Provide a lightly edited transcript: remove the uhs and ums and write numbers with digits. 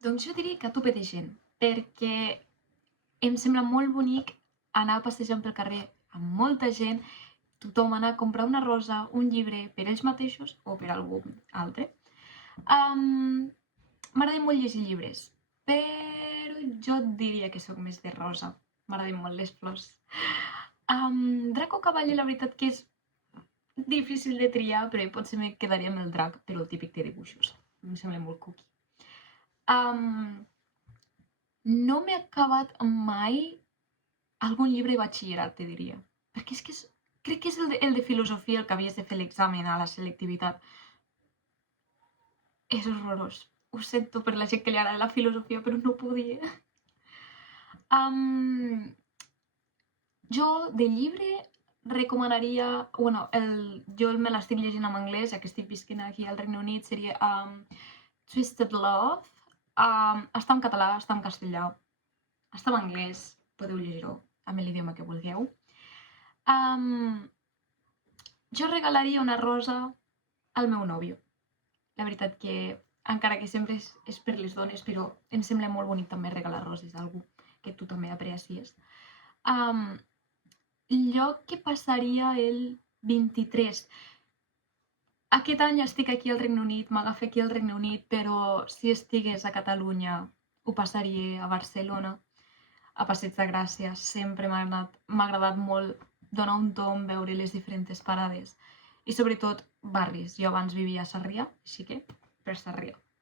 Doncs jo diria que a tope de gent, perquè em sembla molt bonic anar passejant pel carrer amb molta gent, tothom anar a comprar una rosa, un llibre per ells mateixos o per algú altre. M'agrada molt llegir llibres, però jo diria que sóc més de rosa. M'agraden molt les flors. Drac o cavaller, la veritat que és difícil de triar, però potser me quedaria amb el drac, però el típic de dibuixos. Em sembla molt cookie. No m'he acabat mai algun llibre de batxillerat, te diria. Perquè és que crec que és el de filosofia el que havies de fer l'examen a la selectivitat. És horrorós. Ho sento per la gent que li agrada la filosofia, però no podia. Jo, de llibre, recomanaria... Bueno, jo me l'estic llegint en anglès, ja que estic visquent aquí al Regne Unit, seria Twisted Love. Està en català, està en castellà, està en anglès, podeu llegir-ho amb l'idioma que vulgueu. Jo regalaria una rosa al meu nòvio. La veritat que, encara que sempre és per les dones, però em sembla molt bonic també regalar roses a algú que tu també aprecies. Lloc que passaria el 23. Aquest any estic aquí al Regne Unit, m'agafé aquí al Regne Unit, però si estigués a Catalunya ho passaria a Barcelona, a Passeig de Gràcia. Sempre m'ha agradat molt donar un tomb, veure les diferents parades i sobretot barris. Jo abans vivia a Sarrià, així que per Sarrià.